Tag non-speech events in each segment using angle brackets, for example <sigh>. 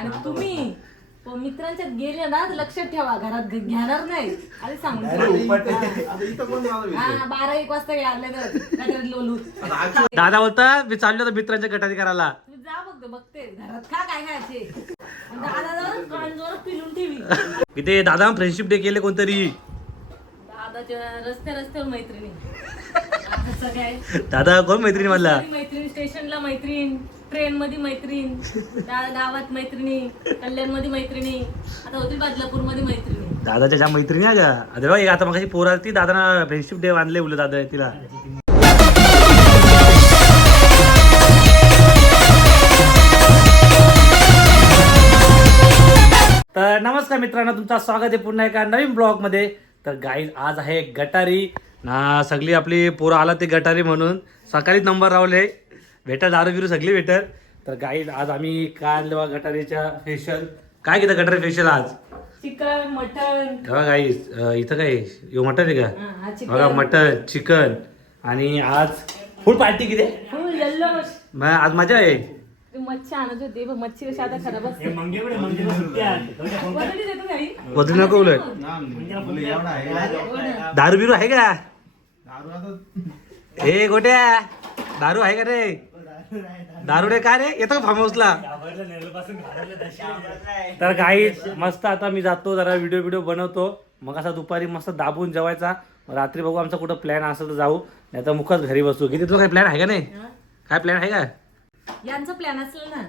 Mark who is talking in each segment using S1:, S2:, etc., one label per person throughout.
S1: आणि तुम्ही प- मित्रांच्यात गेले ना तर लक्षात ठेवा घरात घ- घेणार नाही. आणि सांगून ठेवा.
S2: आता इथं कोण राहिलं
S1: हा
S2: विषय?
S1: बारा एक वाजता आले तर काहीतरी लोलू.
S2: आता आजची
S3: दादा बोलता मी चाललो होतो मित्रांच्या गटारी करायला
S1: जा बघतो बघते. घरात खा काय खायचे? आणि दादा जाऊन कांजोर पिलून ठेवी.
S3: इथे दादा फ्रेंडशिप डे केले कोणतरी.
S1: दादाच्या रस्त्या रस्त्यावर मैत्रिणी. <laughs>
S3: दादा कोण मैत्रिणी म्हणला
S1: मैत्रीण स्टेशनला मैत्रीण. ट्रेन मध्ये मैत्रीण गा- गावात मैत्रिणी कल्याणमध्ये मैत्रिणी आता होती बदलापूरमध्ये मैत्रिणी.
S3: दादाच्या ज्या मैत्रिणी आहे का अरे बाई आता मग पोरा ती दादा फ्रेंडशिप डे बांधले उलट दादा तिला. तर नमस्कार मित्रांनो तुमचं स्वागत आहे पुन्हा एका नवीन ब्लॉगमध्ये तर गाईज आज आहे गटारी. ना सगळी आपली पोरं आला ते गटारी म्हणून. सकाळीच नंबर लावले भेटा दारू बिरू सगळी भेटर तर गाईज आज आम्ही काय आणलं बा गटारीच्या फेशियल काय घेतं गटारी फेशियल आज?
S1: Chicken mutton.
S3: तेव्हा गाईज इथं काय? यो मटन आहे का?
S1: हा
S3: बघा
S1: चिकन.
S3: Mutton chicken. आणि आज फुल पार्टी किती? मग आज मजा आहे.
S1: मच्छी आणत होती पण मच्छी कशी आता खराब.
S3: वजन नको. दारू बिरू आहे का? हे गोट्या. दारू आहे का रे? दारू रे काय रे? येतो का फार्म हाऊसला तर काही मस्त आता मी जातो जरा व्हिडिओ व्हिडिओ बनवतो. मग असा दुपारी मस्त दाबून जेवायचा. मग रात्री बघू आमचा कुठं प्लॅन असेल तर जाऊ. नाही तर मुखच घरी बसू. किती तुला काही प्लॅन आहे का नाही? काय प्लॅन आहे का?
S1: यांचा प्लॅन असेल ना.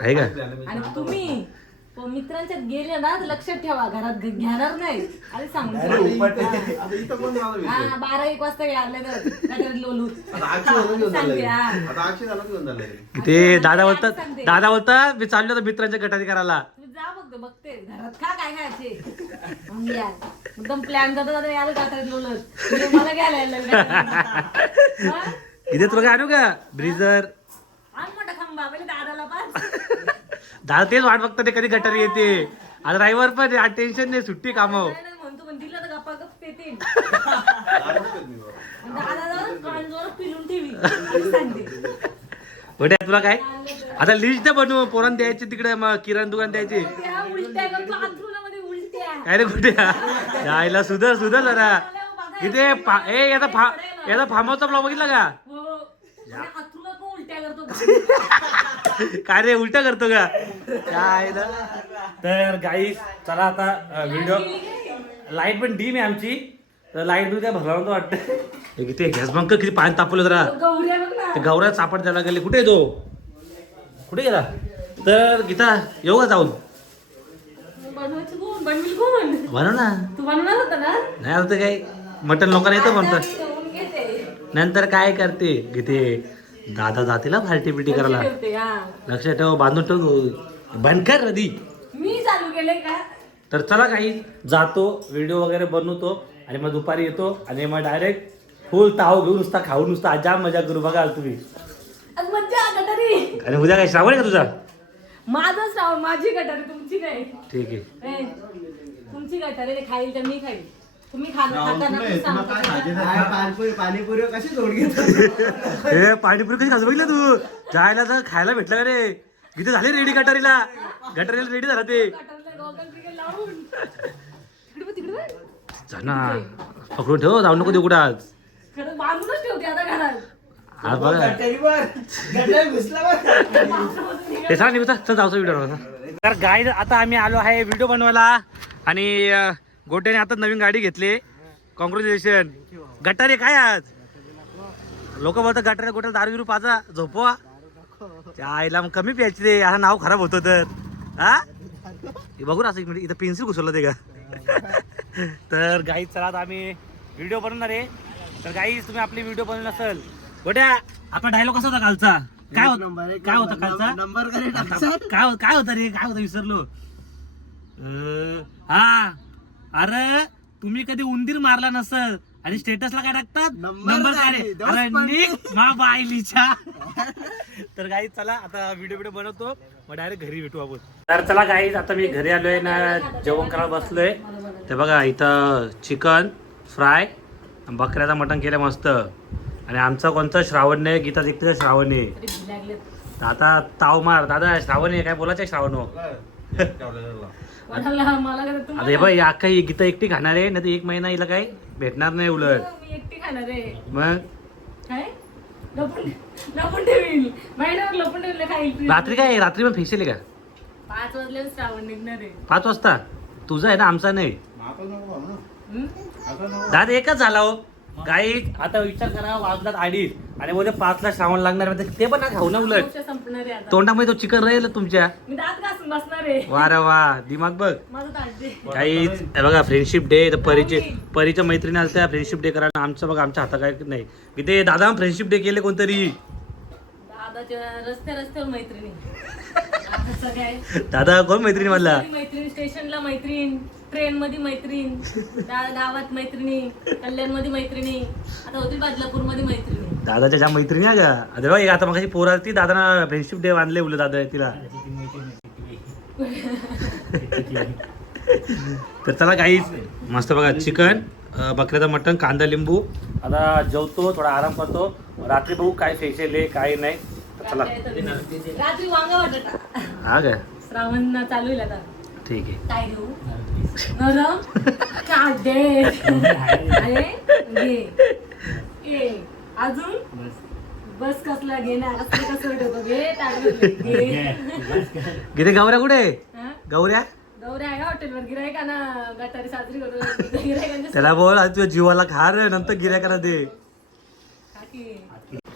S3: आहे का?
S1: आणि तुम्ही? प- मित्रांच्यात गेले ना तर लक्षात ठेवा घरात घ- घेणार नाही आणि सांगून
S2: आता
S1: ठेवा.
S2: इथं- आता इथं कोण राहिलं विषय?
S1: हा बारा एक वाजता आले तर काहीतरी लोलू
S2: आता आजची झालं घेऊन
S1: सांगते
S2: झालंय.
S1: हा.
S2: आता आजची झालं घेऊन झालंय.
S3: ते दादा बोलतात
S1: सांगते.
S3: दादा बोलतात मी चाललो होतो मित्रांच्या गटारी करायला
S1: जा बघतो बघते घरात खा काय खायचे मग या एकदम प्लॅन करतो आता याला काहीतरी लोलत म्हणजे मला घ्यायला यायला लागलं. <laughs> हा?
S3: इथे तुला काय आणू का ब्रिझर दादा तेच वाट बघतात ते कधी गटारी येते. आज रविवार पण आज टेन्शन नाही सुट्टी कामाव
S1: नाही, म्हणतो पण दिलं तर गप्पा गप्प. <laughs> आणि दादा कांजोर पिलून ठेवी सांगते.
S3: तुला काय? आता लिस्ट बनवू पोरांना द्यायची तिकडे मग किराणा दुकान द्यायची.
S1: त्या उलट्या करतो अंथरुणामध्ये उलट्या.
S3: काय रे कुठे? यायला सुधर सुधर जरा. इथे फा- ए याचा फा याचा फार्म हाऊसचा ब्लॉग बघितला का?
S1: हो. आणि अंथरुणात पण उलट्या करतो. <laughs>
S3: काय रे उलटा करतो का? काय ना? तर गाई चला आता व्हिडिओ लाइट पण डीम आहे आमची. तर लाइट काय भरला नव्हतं वाटतं. हे किती गॅस बंक किती पाणी तापवलं जरा.
S1: गौऱ्या
S3: ते गौऱ्यात सापड द्यायला गेले. कुठे आहे तो? कुठे गेला? तर गीता येऊ का जाऊन? बनव ना.
S1: तू बनवणार होता ना?
S3: नाही आता काय मटन लोकांना येतं म्हणतात. नंतर काय करते? घेते दादा जाते ना पार्टी पिटी करायला. लक्षात ठेव बांधून ठेव. बंद कर रदी.
S1: मी चालू केलंय का?
S3: तर चला काही जातो व्हिडिओ वगैरे बनवतो आणि मग दुपारी येतो आणि मग डायरेक्ट फुल ताव घेऊन नुसता खाऊ नुसता आज जाम मजा करू. बघा तुम्ही. आणि उद्या काय श्रावण आहे का तुझा?
S1: माझं श्रावण माझी गटारी तुमची नाही
S3: ठीक आहे.
S1: तुमची गटारी खाईल तर मी खाईल. तुम्ही
S2: काय.
S4: पाणीपुरी पाणीपुरी कशी
S3: हे पाणीपुरी कशी खास बघितलं तू? जायला तर खायला भेटलं का रे? इथे झाले रेडी गटारीला. गटारीला रेडी झाला ते.
S1: गटारीला गॉगल बिगल लावून. तिकडे बघ, तिकडे बघ.
S3: जा ना. पकडून ठेव जाऊ नको देऊ कुठं आज.
S1: खरं बांधूनच ठेवते आता घरात.
S3: आज बघा.
S4: गटरीवर. गटरी घुसला बघ.
S3: ते सांग चल जाऊचा व्हिडिओ आता आम्ही आलो आहे व्हिडिओ बनवायला. आणि अं, गोट्याने आता नवीन गाडी घेतली. कॉंग्रॅच्युलेशन गटारे काय आज? लोक बोलतात गटारे गोट्या दारू बिरू पाजा झोपवा. आईला मग कमी प्यायची रे असं नाव खराब होतं तर. हा? हे बघू ना असं मिनिट इथं पेन्सिल घुसवलं ते का? तर गाई चला आता आम्ही व्हिडिओ बनवणार आहे. तर गाई तुम्ही आपली व्हिडिओ बनवली नसेल गोट्या आपला डायलॉग कसा होता कालचा? काय होता काय होता कालचा?
S4: नंबर
S3: काय हो- काय होतं रे? काय होतं विसरलो? हा. अरे तुम्ही कधी उंदीर मारला नसल? आणि स्टेटसला काय टाकतात?
S4: नंबर दोस्त
S3: निक मा बायलीच्या. <laughs> तर गाई चला आता व्हिडिओ व्हिडिओ बनवतो. मग डायरेक्ट घरी भेटू आपण. तर चला गाईज आता मी घरी आलोय ना जेवण करायला बसलोय. ते बघा इथं चिकन फ्राय बकऱ्याचं मटण केलं मस्त. आणि आमचं कोणतं? श्रावण नाही गीता एकटं श्रावण आहे. आता ताव मार. दादा श्रावण आहे काय बोलायचं आहे श्रावण हो?
S1: मला काय
S3: हे
S1: तुम्हाला
S3: बाई अख्खा ही गीता एकटी खाणार आहे नाही तर एक महिना हिला काय भेटणार नाही उलट.
S1: मी एकटी खाणार आहे.
S3: मग?
S1: काय? लपून लपून ठेवील. महिन्यावर लपून ठेवले खाईल
S3: रात्री काय रात्री पण फेशियल आहे का?
S1: पाच वाजले श्रावण निघणार आहे.
S3: पाच वाजता? तुझा आहे ना आमचा नाही.
S1: हम्म?
S2: आता नको.
S3: दादा एकच झाला हो. गाई आता विचार करा वाजलात अडीच. आणि बोलते पाचला श्रावण लागणार म्हणजे ते पण ना खाऊ ना उलट.
S1: मोक्ष संपणार आहे आता.
S3: तोंडामध्ये तो चिकन राहील तुमच्या.
S1: मी दात घासून बसणार आहे.
S3: वा रे वा. दिमाग बघ.
S1: माझं ताट दे.
S3: काही बघा फ्रेंडशिप डे तर परीचे परीच्या मैत्रिणी आल्या फ्रेंडशिप डे करायला आमचं बघा आमच्या हाता काय नाही. इथे दादा फ्रेंडशिप डे केले कोणतरी?
S1: दादाच्या रस्ते रस्त्यावर मैत्रिणी <laughs>
S3: दादा कोण मैत्रिणी मधला
S1: मैत्रीण. स्टेशनला मैत्रीण ट्रेन मध्ये मैत्रीण गावात मैत्रिणी कल्याणमध्ये मैत्रिणी आता होती बदलापूरमध्ये मैत्रिणी.
S3: दादाच्या ज्या मैत्रिणी आहे का अरे बघ आता मग पोरा ती दादा फ्रेंडशिप डे बांधले उलट दादा तिला. तर चला काही मस्त बघा चिकन बकऱ्याचं मटण कांदा लिंबू. आता जेवतो थोडा आराम करतो. रात्री बघू काय फेशियल आहे काय नाही. चला.
S1: रात्री वांगा बटाटा
S3: हा काय?
S1: श्रावण चालू होईल आता.
S3: ठीक आहे.
S1: काय घेऊ नरम काढे अरे घे ए अजून? बस. कसला घेणार? असं कसं ठेवतो घे. टाकलं घे
S3: गिरे गौऱ्या कुठे?
S1: हा?
S3: गौऱ्या
S1: गौऱ्या आहे का हॉटेलवर? गिराय का ना गटारी साजरी गिरायकांच्या
S3: त्याला बोल आज तुझ्या जीवाला खा रे नंतर गिऱ्हाईकाला दे.
S1: काकी.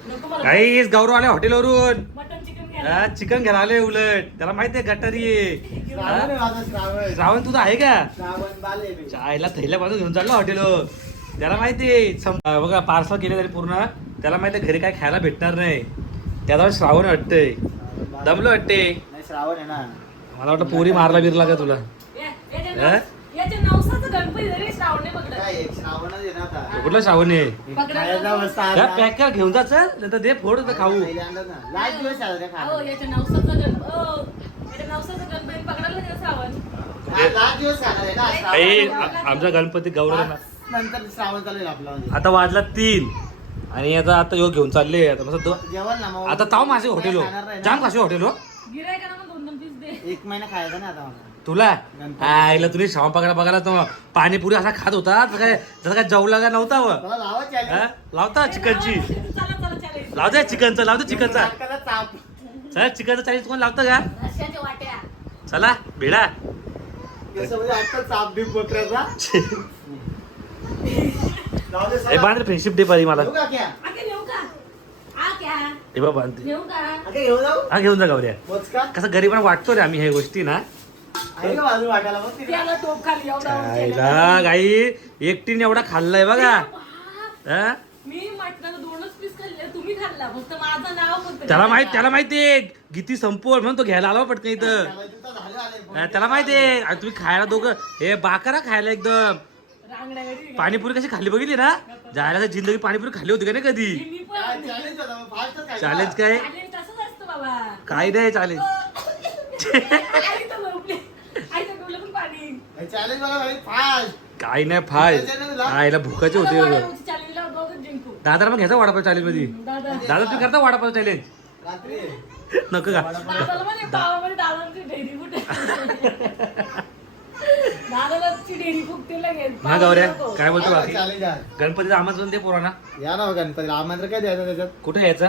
S1: नको मला.
S3: काहीच गौरव आले हॉटेलवरून.
S1: मटन चिकन घ्या.
S3: चिकन घ्यायला आले उलट. त्याला माहिती आहे गटारी आहे.
S4: श्रावण.
S3: तुझा आहे का. आईला थैल्या बाजू घेऊन चाललो हॉटेलवर. त्याला माहिती बघा पार्सल केले तरी पूर्ण. त्याला माहिती आहे घरी काय खायला भेटणार नाही. त्याला श्रावण वाटतंय. दमलो वाटते
S4: नाही श्रावण आहे ना.
S3: मला वाटतं पोरी मारला बिरला का तुला? हा? कुठला श्रावण आहे. पॅक कर घेऊन जाच नंतर दे फोड खाऊ.
S4: हा.
S3: आ- आमचा गणपती गौरव
S4: पाच नंतर श्रावण चालू आहे आपला म्हणजे.
S3: आता वाजला तीन आणि आता आता यो घेऊन चालले आता मस्त दो-
S4: जेवण ना मग.
S3: आता ताव माझे हॉटेल हो.
S4: खाणार नाही ना.
S3: जाम खाशी हॉटेल हो
S1: गिरायकांना मग दोन दोन पीस दे
S4: एक महिना खायचा ना आता मला.
S3: तुला
S4: गणपती.
S3: आईला तुम्ही श्रावण पकडा बघायला तो पाणीपुरी असा खात होता तर काय जसं काय जेवला का नव्हता व
S4: मला लावा challenge.
S3: हा? लावता चिकनची
S1: चला चला चला
S3: लावते चिकनचा लावते चिकनचा
S4: चाप.
S3: चला चिकनचा चाळीस कोण लावतं का?
S1: रश्याच्या वाट्या.
S3: चला भेडा. हे. बांध फ्रेंडशिप डे पाहिजे मला?
S1: आगे नेऊ का? आ क्या?
S3: हे बा बांधते
S1: नेऊ का?
S4: अगे, घेऊन जाऊ?
S3: हा घेऊन जा गौऱ्या. कसं गरीबांना वाटतो रे आम्ही हे गोष्टी ना?
S1: त्याला टोप खाली एवढा
S3: गाई एकटीने एवढा खाल्लाय बघा. हा?
S1: मी खाल्ले तुम्ही खाल्ला फक्त माझं नाव फक्त
S3: त्याला माहीत त्याला माहितीये गीती संपवल म्हणून तो घ्यायला आला पटकन इथं.
S4: त्याला.
S3: हा, माहितीये आणि तुम्ही खायला दोघं हे बाकरा खायला एकदम.
S1: रांगड्या घरी
S3: पाणीपुरी कशी खाल्ली बघितली ना? जायला तर जिंदगी पाणीपुरी खाल्ली होती का नाही कधी?
S1: मी पण
S4: खायचं.
S3: चॅलेंज काय?
S1: चालेल तसंच असतं बाबा.
S3: काय नाही चॅलेंज
S1: आई तर झोपली. आईच्या डोळ्यात पण पाणी.
S4: हे.
S3: काय नाही फाय आईला भुकाचे होते एवढं.
S1: वडापावची challenge लाव, दोघंच जिंकू
S3: दादा मग घ्यायचा वडापाव चॅलेंजमध्ये.
S1: दादा.
S3: तुम्ही करता वडापाव चॅलेंज. नको का? हा गौऱ्या
S1: पाव नको.
S3: काय बोलतो बाकी? गणपतीचं आमंत्रण दे पोरांना.
S4: या ना गणपती आमंत्रण काय द्यायचं त्याच्यात?
S3: कुठे यायचं?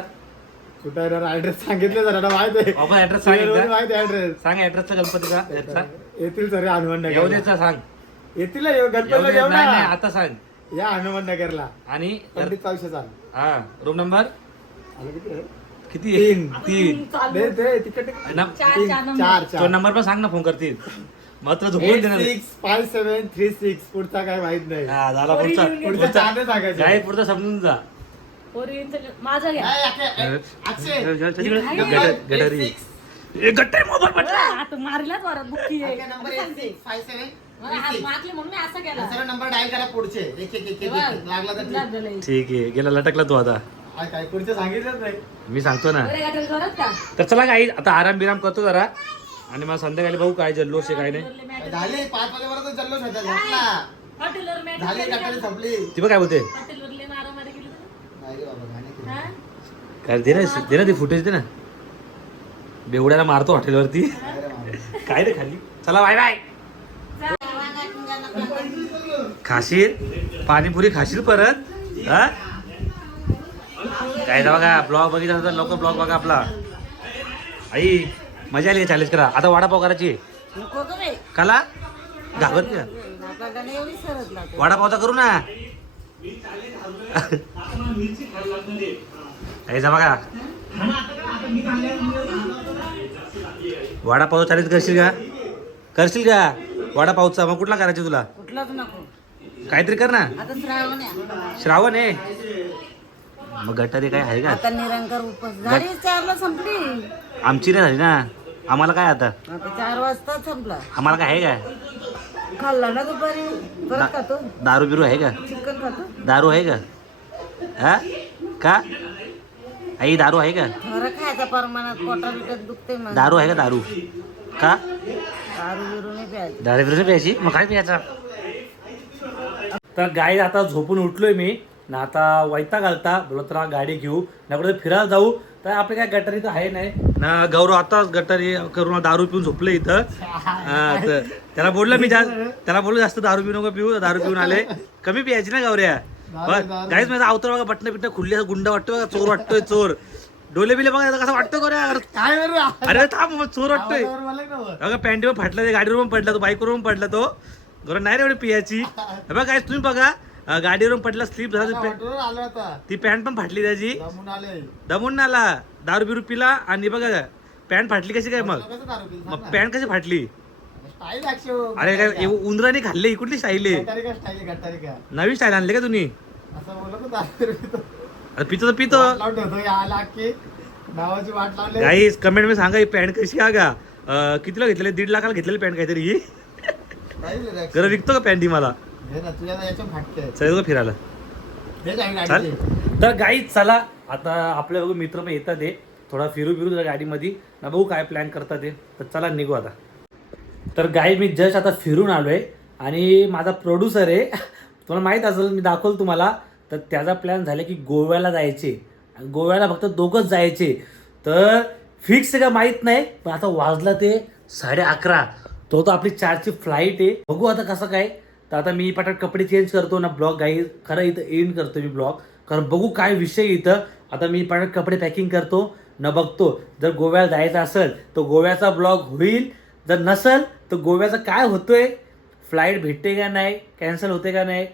S4: कुठं ऍड्रेस सांगितलं जरा माहीत आहे.
S3: बाबा ऍड्रेस सांग एकदा.
S4: माहीत आहे ऍड्रेस
S3: सांग ऍड्रेसचा गणपतीचा
S4: येतील सर हनुमान
S3: येऊ द्यायचा सांग.
S4: येतील गणपतीला येऊ
S3: आता सांग.
S4: या हनुमान नगरला
S3: आणि
S4: पंडित पावशे चाल
S3: हा रूम नंबर
S4: किती? तीन.
S3: तीन.
S1: चालू.
S4: दे दे तिकडे
S1: चार चार नंबर
S4: चार
S3: तो
S4: चार
S3: नंबर पण सांग ना फोन करतील. मात्र झोपून देणार.
S4: Six five seven three six पुढचा काय माहीत नाही.
S3: हा, झाला पुढचा.
S4: पुढचं.
S3: पुढचा
S4: चालू सांगायचं.
S3: काय पुढचा समजून जा.
S1: पोरींचं माझा घ्या.
S4: नाही, अक्षय, अक्षय.
S3: गटारी-. ए, गटारी मोबाईल पटला.
S1: आता मारलाच वरात बुक्की आहे.
S4: अक्षय, five, seven,
S1: मला
S4: three,
S1: हात
S4: six.
S1: मारले म्हणून मी असं केला.
S4: दुसरा नंबर डायल करा पुढचे. एक एक एक एक एक लागला तर ठीक.
S3: आहे. गेला लटकला तू आता.
S4: काय काय पुढचे सांगितलंच नाही.
S3: मी सांगतो ना? तर चला काही आता आराम बिराम करतो जरा. आणि मला संध्याकाळी बघू काय जल्लोष आहे काय नाही.
S1: हॉटेलवरले मॅट-
S4: झाले. पाच वाजेपर्यंत जल्लोष होता. झोपला.
S1: हॉटेलवर मॅट
S4: झाली
S1: केली का?
S4: कटारी संपली.
S3: ती बघ काय बोलते.
S1: हॉटेलवरले मारामारी केली तर?
S4: नाही रे बाबा गाणे केले.
S1: हा?
S3: काय दे ना दे ना ती फुटेज दे ना. बेवड्याला मारतो हॉटेलवरती.
S4: नाही रे बाबा.
S3: काय रे खाली? चला बाय बाय खाशील? पाणीपुरी खाशील परत? हा? काय जा बघा ब्लॉग बघितला तर लोक ब्लॉग बघा आपला. आई मजा आली चॅलेंज करा आता वडापाव करायची. काला? घाबरत
S1: लागते.
S3: वडापावचा करू ना. जा बघा. वडापाव चॅलेंज करशील का? करशील का? वडापावचा मग कुठला करायचा तुला?
S1: कुठलाच नको.
S3: काहीतरी कर ना.
S1: आता श्रावण आहे.
S3: श्रावण आहे. मग गटारी काय आहे का?
S1: आता निरंकार उपास. झाली चारला संपली.
S3: आमची नाही झाली ना. आम्हाला काय आता?
S1: आता चार वाजता संपला.
S3: आम्हाला काय आहे का?
S1: खाल्ला ना दुपारी. परत खातो.
S3: दारू बिरू आहे का?
S1: चिकन खातो.
S3: दारू आहे का? हा? का? आई दारू आहे का?
S1: खरं खायचा प्रमाणात पोटा बिटात दुखते मग
S3: दारू आहे का दारू? का?
S1: दारू बिरू नाही प्यायचं.
S3: दारू बिरू नाही प्यायची? मग काय प्यायचा? तर गाई आता झोपून उठलोय मी. ना आता वैता घालता बोलत तर गाडी घेऊ. ना कुठे फिरायला जाऊ. तर आपले काय गटारी तर आहे नाही. ना गौरव आताच गटारी करून दारू पिऊन झोपले इथं. हा, तर त्याला बोललं मी जास्त त्याला बोललो जास्त दारू पिऊ नको पिऊ. दारू पिऊन आले. कमी प्यायची ना गौऱ्या. गाईच माझा अवतर बघा बटणं बिटणं खुल्ली असं गुंड वाटतोय बघा चोर वाटतोय चोर. डोले बिले बघा कसं वाटतं गौऱ्या. अरे थांब चोर वाटतोय. अगं पॅन्टीवर फाटला ते गाडीवर पण पडला तो बाईकवर पण पडला तो. बरं नाही रे एवढी पियाची. हे बघा काय तुम्ही बघा अं, गाडीवरून पडला स्लिप झाला ती पॅ-
S4: ऑटोवर आलो आता.
S3: ती पॅन्ट पण फाटली त्याची.
S4: दमून आले.
S3: दमून आला. दारू बिरू पिला आणि बघा पॅन्ट फाटली कशी काय मग?
S4: कसं दारू पिली?
S3: मग पॅन्ट कशी फाटली?
S4: स्टाईल
S3: अरे काय एव- उंदराने खाल्ले कुठली स्टाईल आहे?
S4: गटारी का स्टाईल आहे, गटारी का
S3: नवी स्टाईल आणले का तुम्ही?
S4: असं दारू पितो.
S3: अरे पितो तर पितो.
S4: वाट लावून ठेवतो या आला की नावाची वाट लावली.
S3: गाईस कमेंटमध्ये सांगा ही पॅन्ट कशी आहे का अं, कितीला घेतलेली? दीड लाखाला घेतलेली पॅन्ट काहीतरी ही. जरा विकतो का पॅन्ट मला? चल फिरायला.
S4: हे
S3: चाल. तर गाई चला. आता आपले बघू मित्र पण येतात ते थोडा फिरू फिरू त्या गाडीमध्ये. ना बघू काय प्लॅन करतात ते तर चला निघू आता. तर गाई मी जस्ट आता फिरून आलोय. आणि माझा प्रोड्युसर आहे. तुम्हाला माहीत असेल मी दाखवलं तुम्हाला. तर त्याचा प्लॅन झाला की गोव्याला जायचे. आणि गोव्याला फक्त दोघंच जायचे. तर फिक्स आहे का माहीत नाही. पण आता वाजला ते साडे अकरा. तो तर आपली चारची फ्लाईट आहे. बघू आता कसं काय. तर आता मी पटाट कपडे चेंज करतो ना ब्लॉग गाई खरं इथं एंड करतो मी ब्लॉग कारण बघू काय विषय इथं. आता मी पटाट कपडे पॅकिंग करतो. न बघतो. जर गोव्याला जायचं असेल तर गोव्याचा ब्लॉग होईल. जर नसेल तर गोव्याचं काय होतोय? फ्लाईट भेटते का नाही? कॅन्सल होते का नाही?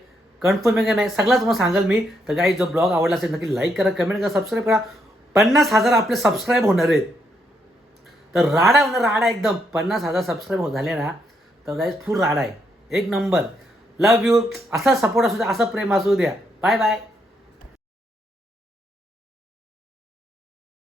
S3: कन्फर्म आहे का नाही? सगळं तुम्हाला सांगाल मी. तर काही जो ब्लॉग आवडला असेल नक्की लाईक करा कमेंट करा सबस्क्राईब करा. पन्नास हजार आपले सबस्क्राईब होणार आहेत. तर राडा राड राडा एकदम. पन्नास हजार सबस्क्राईब झाले ना तर गाईज फुल राडा आहे. एक नंबर लव यू असा सपोर्ट असू द्या असं प्रेम असू द्या. Bye bye